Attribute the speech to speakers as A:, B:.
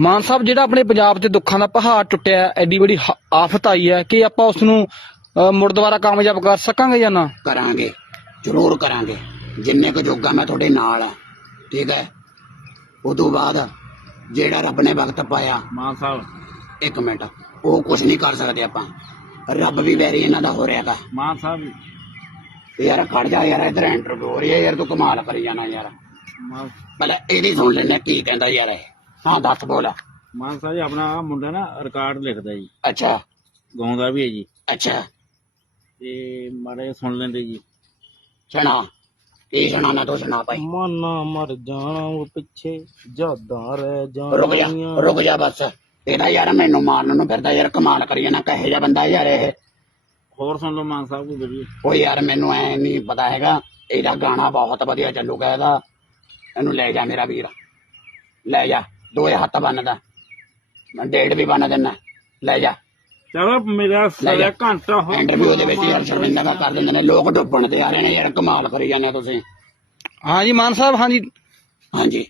A: ਮਾਨ ਸਾਹਿਬ ਜਿਹੜਾ ਆਪਣੇ ਪੰਜਾਬ 'ਚ ਦੁੱਖਾਂ ਦਾ ਪਹਾੜ ਟੁੱਟਿਆ ਐਡੀ ਬੜੀ ਹ- ਆਫਤ ਆਈ ਹੈ ਕਿ ਆਪਾਂ ਉਸ ਨੂੰ ਅ, ਮੁੜ ਦੁਬਾਰਾ ਕਾਮਯਾਬ ਕਰ ਸਕਾਂਗੇ ਜਾਂ ਨਾ?
B: ਕਰਾਂਗੇ ਜ਼ਰੂਰ ਕਰਾਂਗੇ। ਜਿੰਨੇ ਕੁ ਜੋਗਾ ਮੈਂ ਤੁਹਾਡੇ ਨਾਲ ਆ ਠੀਕ ਹੈ? ਉਦੋਂ ਬਾਅਦ ਜਿਹੜਾ ਰੱਬ ਨੇ ਵਕਤ ਪਾਇਆ
C: ਮਾਨ ਸਾਹਿਬ।
B: ਇੱਕ ਮਿੰਟ ਉਹ ਕੁਝ ਨਹੀਂ ਕਰ ਸਕਦੇ ਆਪਾਂ। ਰੱਬ ਵੀ ਵੈਰੀ ਇਹਨਾਂ ਦਾ ਹੋ ਰਿਹਾਗਾ
C: ਮਾਨ ਸਾਹਿਬ
B: ਯਾਰ ਖੜ ਜਾ ਯਾਰ ਇਧਰ ਇੰਟਰਵਿਊ ਹੋ ਰਹੀ ਹੈ ਯਾਰ ਤੂੰ ਕਮਾਲ ਕਰੀ ਜਾਣਾ ਯਾਰ।
C: ਮਾਨ
B: ਪਹਿਲਾਂ ਇਹਦੀ ਸੁਣ ਲੈਣੇ ਕੀ ਕਹਿੰਦਾ ਯਾਰ ਇਹ। ਹਾਂ ਦੱਸ ਬੋਲ।
C: ਮਾਨ ਸਾਹਿਬ ਜੀ ਆਪਣਾ ਆਹ ਮੁੰਡਾ ਨਾ ਰਿਕਾਰਡ ਲਿਖਦਾ ਜੀ।
B: ਅੱਛਾ।
C: ਗਾਉਂਦਾ ਵੀ ਹੈ ਜੀ।
B: ਅੱਛਾ।
C: ਤੇ ਮਾੜੇ ਸੁਣ ਲੈਂਦੇ ਜੀ।
B: ਸੁਣਾ। ਕੀ ਸੁਣਾਣਾ ਤੂੰ ਸੁਣਾ ਭਾਈ।
C: ਮਾਨਾ ਮਰ ਜਾਣਾ ਉਹ ਪਿੱਛੇ ਜਾਦਾਂ ਰਹਿ
B: ਰੁਕ ਜਾ ਰੁਕ ਜਾ ਬਸ। ਇਹਦਾ ਯਾਰ ਮੈਨੂੰ ਮਾਰਨ ਨੂੰ ਫਿਰਦਾ ਯਾਰ ਕਮਾਲ ਕਰੀ ਜਾਣਾ ਕਹੇ ਜਾ ਬੰਦਾ ਯਾਰ ਇਹ।
C: ਹੋਰ ਸੁਣ ਲਓ ਮਾਨ ਸਾਹਿਬ ਕੋਈ ਵਧੀਆ
B: ਉਹ ਯਾਰ ਮੈਨੂੰ ਐ ਨਹੀਂ ਪਤਾ ਹੈਗਾ ਇਹਦਾ ਗਾਣਾ ਬਹੁਤ ਵਧੀਆ ਚੱਲੂਗਾ ਇਹਦਾ। ਇਹਨੂੰ ਲੈ ਜਾ ਮੇਰਾ ਵੀਰ। ਲੈ ਜਾ। ਦੋਏ ਹੱਥ ਬੰਨਦਾ ਮੈਂ ਡੇਢ ਵੀ ਬੰਨ ਦਿੰਦਾ ਲੈ ਜਾ।
C: ਚਲੋ ਮੇਰਾ ਸਾਰਾ। ਘੰਟਾ ਹੋ
B: ਇੰਟਰਵਿਊ ਦੇ ਵਿੱਚ ਯਾਰ ਸ਼ਰਮਿੰਦਾ ਕਰ ਦਿੰਦੇ ਨੇ। ਲੋਕ ਡੁੱਬਣ ਤੇ ਆ ਰਹੇ ਨੇ ਯਾਰ ਕਮਾਲ ਕਰੀ ਜਾਂਦੇ ਹੋ ਤੁਸੀਂ।
A: ਹਾਂਜੀ ਮਾਨ ਸਾਹਿਬ ਹਾਂਜੀ।
B: ਹਾਂਜੀ।